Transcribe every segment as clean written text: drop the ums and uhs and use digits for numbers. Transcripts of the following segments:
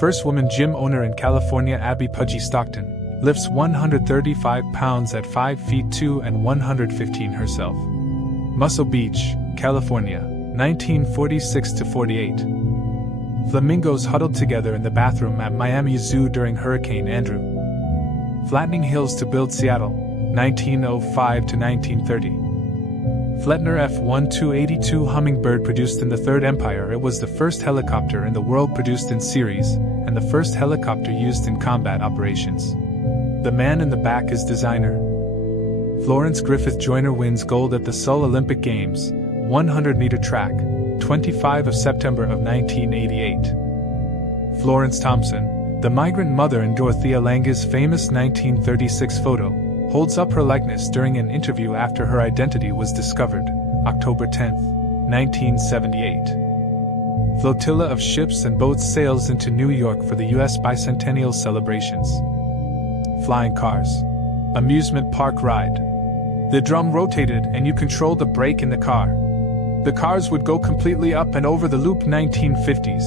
First woman gym owner in California Abby Pudgy Stockton, lifts 135 pounds at 5 feet 2 and 115 herself. Muscle Beach, California, 1946-48. Flamingos huddled together in the bathroom at Miami Zoo during Hurricane Andrew. Flattening hills to build Seattle, 1905-1930. Flettner F-1282 Hummingbird produced in the Third Empire. It was the first helicopter in the world produced in series, and the first helicopter used in combat operations. The man in the back is designer. Florence Griffith Joyner wins gold at the Seoul Olympic Games, 100-meter track, 25 of September of 1988. Florence Thompson, the migrant mother in Dorothea Lange's famous 1936 photo, holds up her likeness during an interview after her identity was discovered, October 10, 1978. Flotilla of ships and boats sails into New York for the U.S. bicentennial celebrations. Flying cars. Amusement park ride. The drum rotated and you controlled the brake in the car. The cars would go completely up and over the loop. 1950s.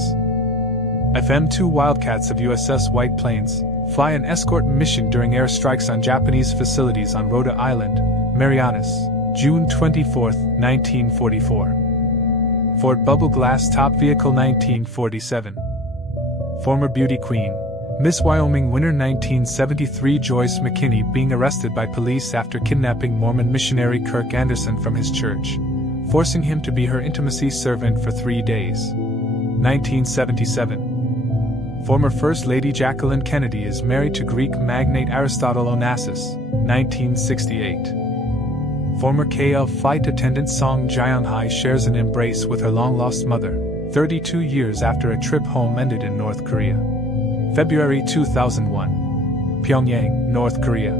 FM-2 Wildcats of USS White Plains fly an escort mission during airstrikes on Japanese facilities on Rhode Island, Marianas, June 24, 1944. Ford Bubble Glass Top Vehicle 1947. Former beauty queen, Miss Wyoming winner 1973 Joyce McKinney being arrested by police after kidnapping Mormon missionary Kirk Anderson from his church, forcing him to be her intimacy servant for 3 days. 1977. Former First Lady Jacqueline Kennedy is married to Greek magnate Aristotle Onassis, 1968. Former KL flight attendant Song Jyung-hai shares an embrace with her long-lost mother, 32 years after a trip home ended in North Korea. February 2001. Pyongyang, North Korea.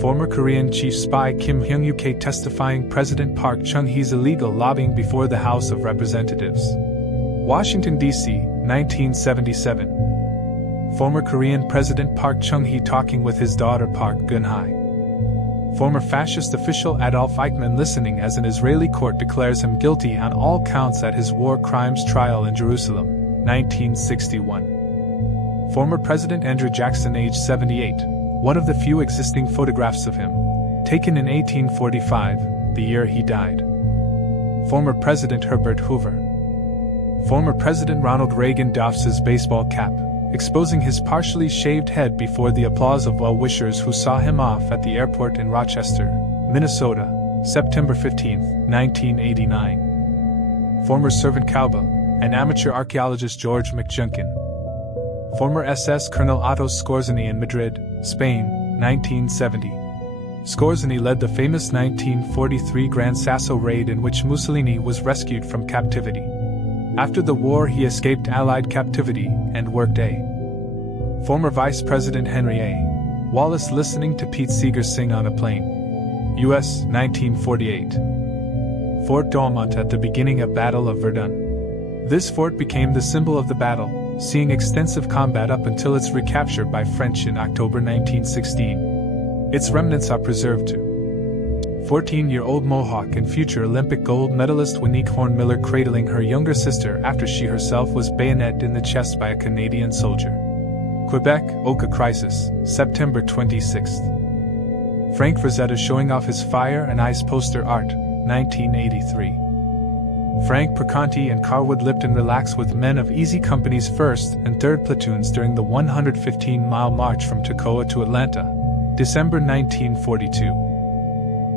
Former Korean chief spy Kim Hyung-uk testifying President Park Chung-hee's illegal lobbying before the House of Representatives. Washington, D.C., 1977. Former Korean President Park Chung-hee talking with his daughter Park Geun-hye. Former fascist official Adolf Eichmann listening as an Israeli court declares him guilty on all counts at his war crimes trial in Jerusalem, 1961. Former President Andrew Jackson, age 78, one of the few existing photographs of him, taken in 1845, the year he died. Former President Herbert Hoover. Former President Ronald Reagan doffs his baseball cap, exposing his partially shaved head before the applause of well-wishers who saw him off at the airport in Rochester, Minnesota, September 15, 1989. Former servant Cowba, and amateur archaeologist George McJunkin. Former SS Colonel Otto Skorzeny in Madrid, Spain, 1970. Skorzeny led the famous 1943 Gran Sasso raid in which Mussolini was rescued from captivity. After the war he escaped Allied captivity and worked A. Former Vice President Henry A. Wallace listening to Pete Seeger sing on a plane. U.S. 1948. Fort Douaumont at the beginning of Battle of Verdun. This fort became the symbol of the battle, seeing extensive combat up until its recapture by French in October 1916. Its remnants are preserved too. 14-year-old Mohawk and future Olympic gold medalist Winnique Horn-Miller cradling her younger sister after she herself was bayoneted in the chest by a Canadian soldier. Quebec, Oka Crisis, September 26. Frank Frazetta showing off his Fire and Ice poster art, 1983. Frank Perconti and Carwood Lipton relax with men of Easy Company's 1st and 3rd platoons during the 115-mile march from Toccoa to Atlanta, December 1942.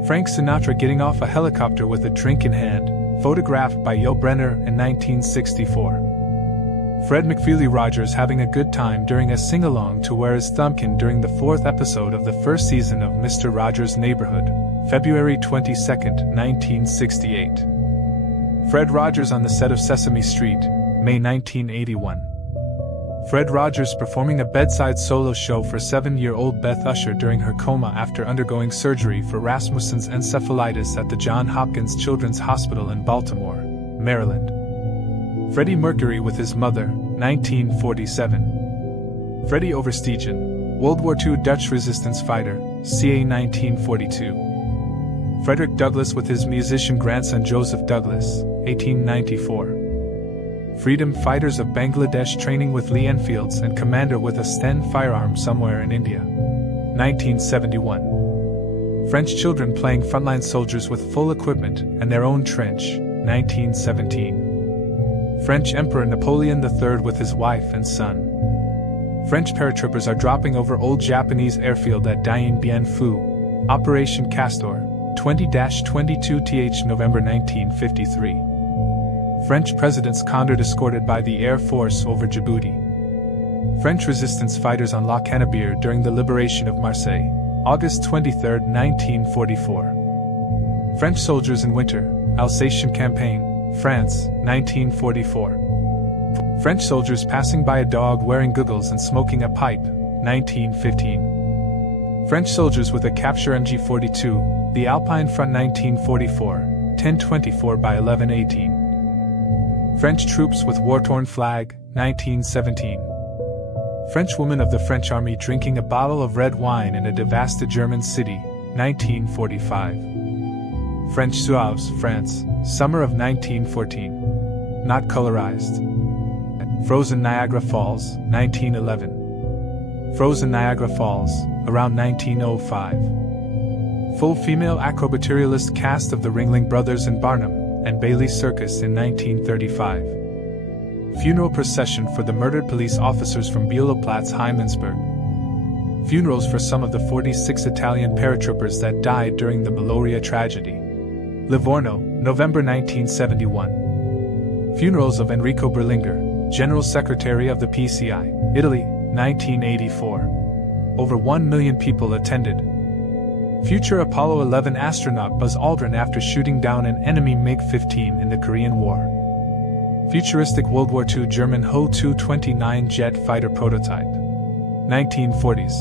Frank Sinatra getting off a helicopter with a drink in hand, photographed by Yul Brynner in 1964. Fred McFeely Rogers having a good time during a sing-along to Where Is Thumbkin during the 4th episode of the 1st season of Mr. Rogers' Neighborhood, February 22, 1968. Fred Rogers on the set of Sesame Street, May 1981. Fred Rogers performing a bedside solo show for 7-year-old Beth Usher during her coma after undergoing surgery for Rasmussen's encephalitis at the Johns Hopkins Children's Hospital in Baltimore, Maryland. Freddie Mercury with his mother, 1947. Freddie Overstegen, World War II Dutch resistance fighter, ca. 1942. Frederick Douglass with his musician grandson Joseph Douglass, 1894. Freedom fighters of Bangladesh training with Lee Enfields and commander with a Sten firearm somewhere in India. 1971. French children playing frontline soldiers with full equipment and their own trench. 1917. French Emperor Napoleon III with his wife and son. French paratroopers are dropping over old Japanese airfield at Dien Bien Phu. Operation Castor, 20-22th November 1953. French President's Condor escorted by the Air Force over Djibouti. French resistance fighters on La Cannebière during the liberation of Marseille, August 23, 1944. French soldiers in winter, Alsatian Campaign, France, 1944. French soldiers passing by a dog wearing goggles and smoking a pipe, 1915. French soldiers with a capture MG-42, the Alpine Front 1944, 1024 by 1118. French troops with war-torn flag, 1917. French woman of the French army drinking a bottle of red wine in a devastated German city, 1945. French Zouaves, France, summer of 1914. Not colorized. Frozen Niagara Falls, 1911. Frozen Niagara Falls, around 1905. Full female acrobatorialist cast of the Ringling Brothers in Barnum and Bailey Circus in 1935. Funeral procession for the murdered police officers from Beuloplatz, Heimansberg. Funerals for some of the 46 Italian paratroopers that died during the Meloria tragedy. Livorno, November 1971. Funerals of Enrico Berlinguer, General Secretary of the PCI, Italy, 1984. Over 1 million people attended. Future Apollo 11 astronaut Buzz Aldrin after shooting down an enemy MiG-15 in the Korean War. Futuristic World War II German Ho-229 jet fighter prototype. 1940s,